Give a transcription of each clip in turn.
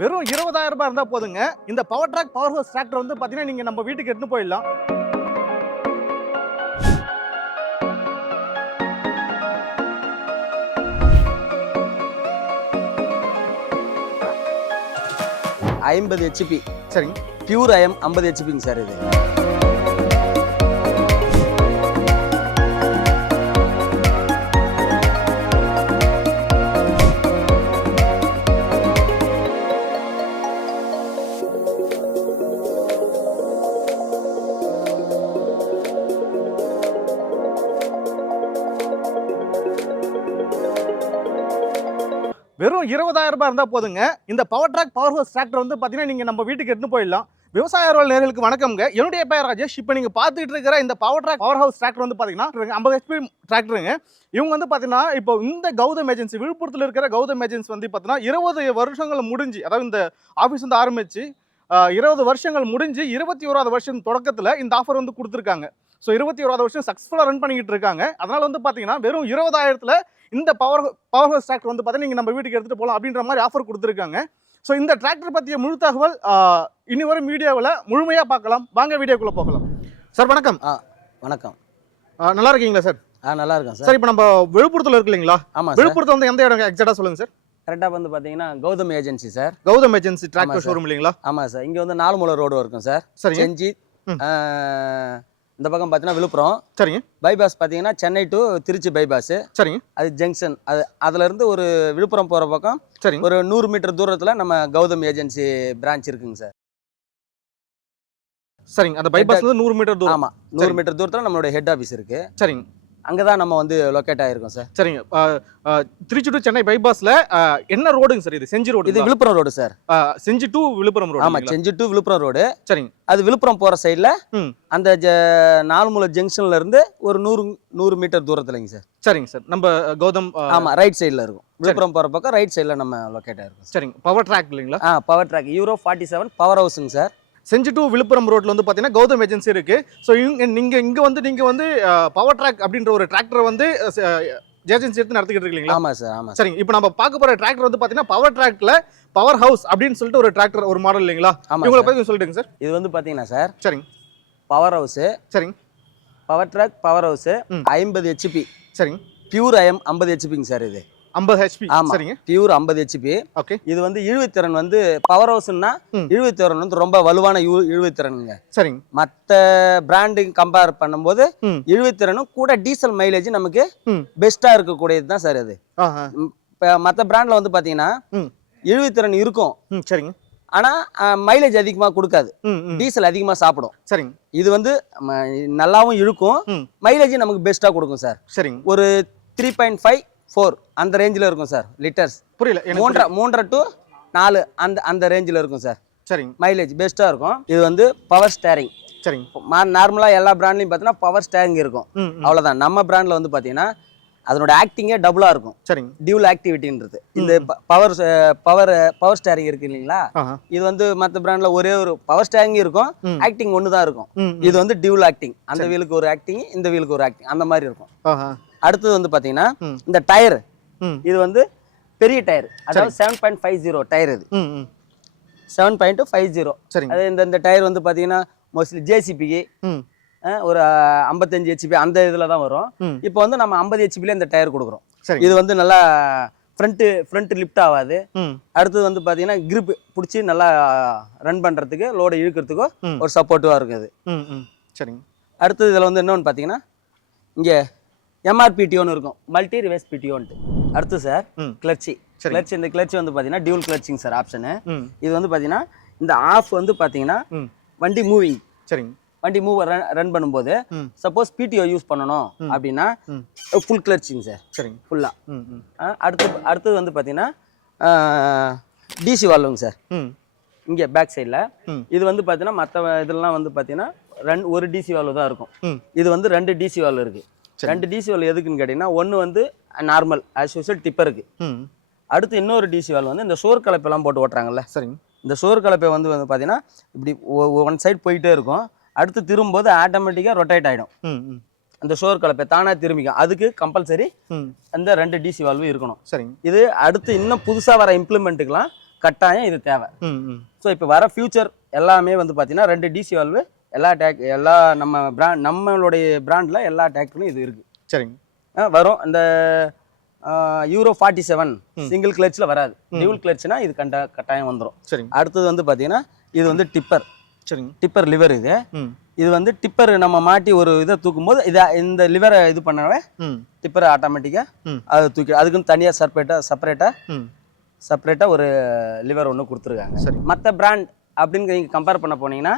வெறும் இருபதாயிரம் ரூபாய் இருந்தா போதுங்க. இந்த power track power house tractor வந்து பாத்தீங்கன்னா நீங்க நம்ம வீட்டுக்கு எடுத்து போயிடலாம். ஐம்பது ஹெச்பி சரிங்க. பியூர் ஐஎம் ஐம்பது ஹெச்பிங்க சார் இது. வெறும் இருபதாயிரம் ரூபாய் இருந்தால் போதுங்க. இந்த power track power house tractor வந்து பார்த்தீங்கன்னா நீங்கள் நம்ம வீட்டுக்கு எடுத்து போயிடலாம். விவசாய அலுவல் நேர்களுக்கு வணக்கம்ங்க. என்னுடைய பெயர் ராஜேஷ். இப்போ நீங்கள் பார்த்துட்டு இருக்கிற இந்த power track power house tractor வந்து பார்த்தீங்கன்னா ஐம்பது ஹெச்பி டிராக்டருங்க இவங்க வந்து பார்த்தீங்கன்னா இப்போ இந்த கௌதம் ஏஜென்சி விழுப்புரத்தில் இருக்கிற கௌதம் ஏஜென்சி வந்து பார்த்தீங்கன்னா இருபது வருஷங்கள் முடிஞ்சு அதாவது இந்த ஆஃபீஸ் வந்து ஆரம்பித்து இருபது வருஷங்கள் முடிஞ்சு இருபத்தி ஓராவது வருஷம் தொடக்கத்தில் இந்த ஆஃபர் வந்து கொடுத்துருக்காங்க. ஸோ இருபத்தி ஓராவது வருஷம் சக்ஸஸ்ஃபுல்லாக ரன் பண்ணிக்கிட்டு இருக்காங்க. அதனால வந்து பார்த்தீங்கன்னா வெறும் இருபதாயிரத்தில் இந்த பவர் பவர் ஹவுஸ் டிராக்டர் வந்து பார்த்தீங்கன்னா நீங்கள் நம்ம வீட்டுக்கு எடுத்துகிட்டு போகலாம் அப்படின்ற மாதிரி ஆஃபர் கொடுத்துருக்காங்க. ஸோ இந்த டிராக்டர் பற்றிய முழு தகவல் இனி வரும் வீடியோவில் முழுமையாக பார்க்கலாம். வாங்க வீடியோக்குள்ளே போகலாம். சார் வணக்கம். ஆ வணக்கம். நல்லா இருக்கீங்களா சார் ஆ நல்லா இருக்கேன் சார் சார் இப்போ நம்ம விழுப்புரத்தில் இருக்கு இல்லைங்களா? ஆமாம் சார் விழுப்புரத்தில் வந்து எந்த இடம் எக்ஸாக்டாக சொல்லுங்க சார் கரெக்டாக வந்து பார்த்தீங்கன்னா Gautham agency sir Gautham agency tractor sir. Showroom இல்லைங்களா? ஆமாம் சார் இங்கே வந்து நாலுமலை ரோடு இருக்கும் சார் சரிங்க. செஞ்சி இந்த பக்கம் பார்த்தீங்கன்னா விழுப்புரம். சரிங்க. பைபாஸ் பார்த்தீங்கன்னா சென்னை டு திருச்சி பைபாஸ் சரிங்க. அது ஜங்ஷன் அது அதுலேருந்து ஒரு விழுப்புரம் போகிற பக்கம் சரிங்க. ஒரு நூறு மீட்டர் தூரத்தில் நம்ம கௌதம் ஏஜென்சி பிரான்ச் இருக்குங்க சார். சரிங்க. அந்த பைபாஸ்லேருந்து நூறு மீட்டர் தூரம். ஆமாம் நூறு மீட்டர் தூரத்தில் நம்மளோட ஹெட் ஆஃபீஸ் இருக்குது சரிங்க. அங்கே தான் நம்ம வந்து லொக்கேட் ஆகிருக்கோம் சார் சரிங்க. திருச்சி டு சென்னை பைபாஸ்ல என்ன ரோடுங்க சார் இது? செஞ்சி ரோடு இது Villupuram road sir Gingee to Villupuram road ஆமாம் செஞ்சி டு விழுப்புரம் ரோடு சரிங்க. அது விழுப்புரம் போகிற சைடில். அந்த ஜ நாலுமுலை ஜங்ஷன்ல இருந்து ஒரு நூறு நூறு மீட்டர் தூரத்துலங்க சார் சரிங்க சார் நம்ம கௌதம் ஆமாம் ரைட் சைடில் இருக்கும். விழுப்புரம் போகிற பக்கம் ரைட் சைடில் நம்ம லொக்கேட் ஆயிருக்கும் சார் சரிங்க. பவர் ட்ராக் இல்லைங்களா? ஆ Powertrac Euro forty seven power ஹவுஸுங்க sir Gingee to Villupuram ரோட்ல வந்து பாத்தீங்கன்னா கௌதம் ஏஜென்சி இருக்கு. ஸோ இங்க நீங்க இங்க வந்து நீங்க வந்து பவர் ட்ராக் அப்படின்ற ஒரு டிராக்டர் வந்து ஏஜென்சி எடுத்து நடத்திக்கிட்டு இருக்கீங்களா? ஆமாம் சார் ஆமாம் சார் சரிங்க. இப்போ நம்ம பார்க்க போற டிராக்டர் வந்து பாத்தீங்கன்னா பவர் ட்ராக்ல பவர் ஹவுஸ் அப்படின்னு சொல்லிட்டு ஒரு டிராக்டர் ஒரு மாடல் இல்லைங்களா? இவங்களை பத்தி சொல்லிட்டுங்க சார் இது வந்து பார்த்தீங்கன்னா சார் சரிங்க. பவர் ஹவுஸு சரிங்க. Power track power house. ஐம்பது ஹெச்பி சரிங்க. பியூர் ஐஎம் ஐம்பது ஹெச்பிங்க சார் இது. ஐம்பது ஹெச்பி ஆமா. சரிங்க. பியூர் ஐம்பது ஹெச்பி ஓகே இது வந்து இழுவைத்திறன் வந்து பவர் ஹவுஸ்னா. இழுவைத்திறன் வந்து ரொம்ப வலுவான இழு இழுவைத்திறனுங்க. சரிங்க. மற்ற பிராண்டுங்க கம்பேர் பண்ணும்போது. இழுவைத்திறனும் கூட டீசல் மைலேஜ் நமக்கு ம். பெஸ்ட்டாக இருக்கக்கூடியது தான் சார் அது. மற்ற பிராண்டில் வந்து பார்த்தீங்கன்னா ம். இழுவைத்திறன் இருக்கும். சரிங்க. ஆனால் மைலேஜ் அதிகமாக கொடுக்காது. டீசல் அதிகமாக சாப்பிடும். சரிங்க. இது வந்து நல்லாவும் இழுக்கும். மைலேஜ் நமக்கு பெஸ்ட்டாக கொடுக்கும் சார் சரிங்க. ஒரு த்ரீ பாயிண்ட் ஃபைவ் ஃபோர் அந்த ரேஞ்சில் இருக்கும் சார் லிட்டர்ஸ் புரியல. மூன்றரை மூன்றரை டு நாலு அந்த அந்த ரேஞ்சில் இருக்கும் சார். சரிங்க. மைலேஜ் பெஸ்ட்டாக இருக்கும். இது வந்து பவர் ஸ்டேரிங் சரிங்க. நார்மலாக எல்லா பிராண்ட்லையும் பார்த்தீங்கன்னா பவர் ஸ்டேரிங் இருக்கும். அவ்வளோதான் நம்ம பிராண்டில் வந்து பார்த்தீங்கன்னா அதனோட ஆக்டிங்கே டபுளாக இருக்கும். சரிங்க. டியூல் ஆக்டிவிட்டின்றது இந்த பவர் பவர் பவர் ஸ்டேரிங் இருக்கு இல்லைங்களா? இது வந்து மற்ற பிராண்டில் ஒரே ஒரு பவர் ஸ்டேரிங் இருக்கும். ஆக்டிங் ஒன்று தான் இருக்கும். இது வந்து டியூல் ஆக்டிங் அந்த வீலுக்கு ஒரு ஆக்டிங் இந்த வீலுக்கு ஒரு ஆக்டிங் அந்த மாதிரி இருக்கும். அடுத்தது வந்து பார்த்தீங்கன்னா ம். இந்த டயர். இது வந்து பெரிய டயர். அதாவது seven point five zero tyre இது. செவன் பாயிண்ட் ஃபைவ் ஜீரோ சரிங்க. அது இந்த இந்த டயர் வந்து பார்த்தீங்கன்னா மோஸ்ட்லி ஜேசிபிக்கு ஒரு ஐம்பத்தஞ்சு ஹெச்பி அந்த இதில் தான் வரும். இப்போ வந்து நம்ம ஐம்பது ஹெச்பிலே இந்த டயர் கொடுக்குறோம். இது வந்து நல்லா ஃப்ரண்ட்டு ஃப்ரண்ட் லிஃப்ட் ஆகாது. அடுத்தது வந்து பார்த்தீங்கன்னா grip பிடிச்சி நல்லா ரன் பண்ணுறதுக்கு லோடை இழுக்கிறதுக்கும் ம். ஒரு சப்போர்ட்டிவாக இருக்குது சரிங்க. அடுத்தது இதில் வந்து இன்னொன்று பார்த்தீங்கன்னா இங்கே எம்ஆர்பிடிஓன்னு இருக்கும். மல்டி ரிவர்ஸ் பிடிஓன்ட்டு அடுத்து சார் கிளர்ச்சி. கிளர்ச்சி இந்த கிளர்ச்சி வந்து பார்த்தீங்கன்னா டியூல் கிளர்ச்சிங் சார் ஆப்ஷனு இது வந்து பார்த்தீங்கன்னா இந்த ஆஃப் வந்து பார்த்தீங்கன்னா வண்டி மூவிங் சரிங்க. வண்டி மூவ் ரன் ரன் பண்ணும்போது சப்போஸ் பிடிஓ யூஸ் பண்ணணும். அப்படின்னா ஃபுல் கிளர்ச்சிங் சார் சரிங்க. ஃபுல்லாக அடுத்து அடுத்தது வந்து பார்த்தீங்கன்னா டிசி வால்வுங்க சார் இங்கே பேக் சைடில் இது வந்து பார்த்தீங்கன்னா மற்ற இதெல்லாம் வந்து பார்த்தீங்கன்னா ரெண்டு ஒரு டிசி வால்வு தான் இருக்கும். இது வந்து ரெண்டு டிசி வால்வு இருக்குது. ரெண்டு டிசி வால்வு எதுக்குன்னு கேட்டிங்கன்னா ஒன்று வந்து நார்மல் ஆஸ் யூஸ்வல் டிப்பருக்கு அடுத்து இன்னொரு டிசி வால்வு வந்து இந்த சோறு கலப்பெல்லாம் போட்டு ஓட்டுறாங்கல்ல. சரிங்க இந்த சோறு கலப்பை வந்து வந்து பார்த்தீங்கன்னா இப்படி ஒன் சைடு போயிட்டே இருக்கும். அடுத்து திரும்பும்போது ஆட்டோமேட்டிக்காக ரொட்டேட் ஆகிடும் அந்த சோறு கலப்பை தானாக திரும்பிக்கும். அதுக்கு கம்பல்சரி அந்த ரெண்டு டிசி வால்வு இருக்கணும். சரிங்க இது அடுத்து இன்னும் புதுசாக வர இம்ப்ளிமெண்ட்டுக்கெலாம் கட்டாயம் இது தேவை. ஸோ இப்போ வர ஃபியூச்சர் எல்லாமே வந்து பார்த்தீங்கன்னா ரெண்டு டிசி வால்வு எல்லா டேக் எல்லா நம்ம பிராண்ட் நம்மளுடைய பிராண்டில் எல்லா டேக்டரும் இது இருக்குது சரிங்க. வரும். இந்த யூரோ ஃபார்ட்டி செவன் சிங்கிள் கிளச்சில் வராது. டியூல் கிளச்சுனா இது கண்ட கட்டாயம் வந்துடும் சரிங்க. அடுத்தது வந்து பார்த்தீங்கன்னா இது வந்து டிப்பர் சரிங்க. டிப்பர் லிவர் இது. இது வந்து டிப்பர் நம்ம மாட்டி ஒரு இதை தூக்கும் போது இதை இந்த லிவரை இது பண்ணவே டிப்பர் ஆட்டோமேட்டிக்காக. அது தூக்கி அதுக்குன்னு தனியாக செப்பரேட்டாக செப்பரேட்டாக செப்பரேட்டாக ஒரு லிவர் ஒன்று கொடுத்துருக்காங்க. சரி. மற்ற பிராண்ட் அப்படின்னு நீங்கள் கம்பேர் பண்ண போனீங்கன்னா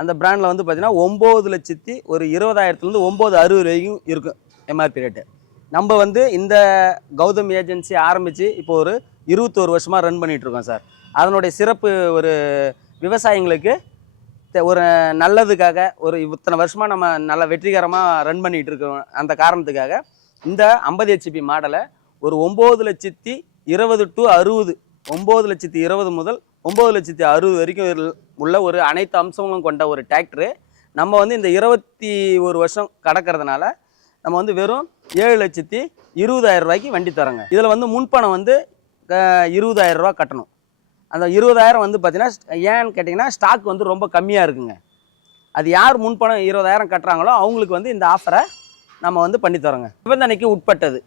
அந்த பிராண்டில் வந்து பார்த்தீங்கன்னா ஒம்பது லட்சத்தி ஒரு இருபதாயிரத்துலேருந்து ஒம்பது அறுபது வரைக்கும் இருக்கும் எம்ஆர்பி ரேட்டு நம்ம வந்து இந்த கௌதம் ஏஜென்சி ஆரம்பித்து இப்போ ஒரு இருபத்தோரு வருஷமாக ரன் பண்ணிகிட்ருக்கோம் சார் அதனுடைய சிறப்பு ஒரு விவசாயிங்களுக்கு ஒரு நல்லதுக்காக ஒரு இத்தனை வருஷமாக நம்ம நல்ல வெற்றிகரமாக ரன் பண்ணிகிட்டு இருக்கோம் அந்த காரணத்துக்காக இந்த ஐம்பது ஹெச்பி மாடலை ஒரு ஒம்பது லட்சத்தி இருபது டு அறுபது ஒம்பது லட்சத்தி இருபது முதல் ஒம்பது லட்சத்தி அறுபது வரைக்கும் உள்ள ஒரு அனைத்து அம்சங்களும் கொண்ட ஒரு டிராக்டரு நம்ம வந்து இந்த இருபத்தி ஒரு வருஷம் கடக்கிறதுனால நம்ம வந்து வெறும் ஏழு லட்சத்தி இருபதாயிரம் ரூபாய்க்கு வண்டி தரோங்க இதில் வந்து முன்பணம் வந்து இருபதாயிரம் ரூபா கட்டணும். அந்த இருபதாயிரம் வந்து பார்த்திங்கன்னா ஏன்னு கேட்டிங்கன்னா ஸ்டாக் வந்து ரொம்ப கம்மியாக இருக்குங்க. அது யார் முன்பணம் இருபதாயிரம் கட்டுறாங்களோ அவங்களுக்கு வந்து இந்த ஆஃபரை நம்ம வந்து பண்ணி தரோங்க நிபந்தனைக்கு உட்பட்டது.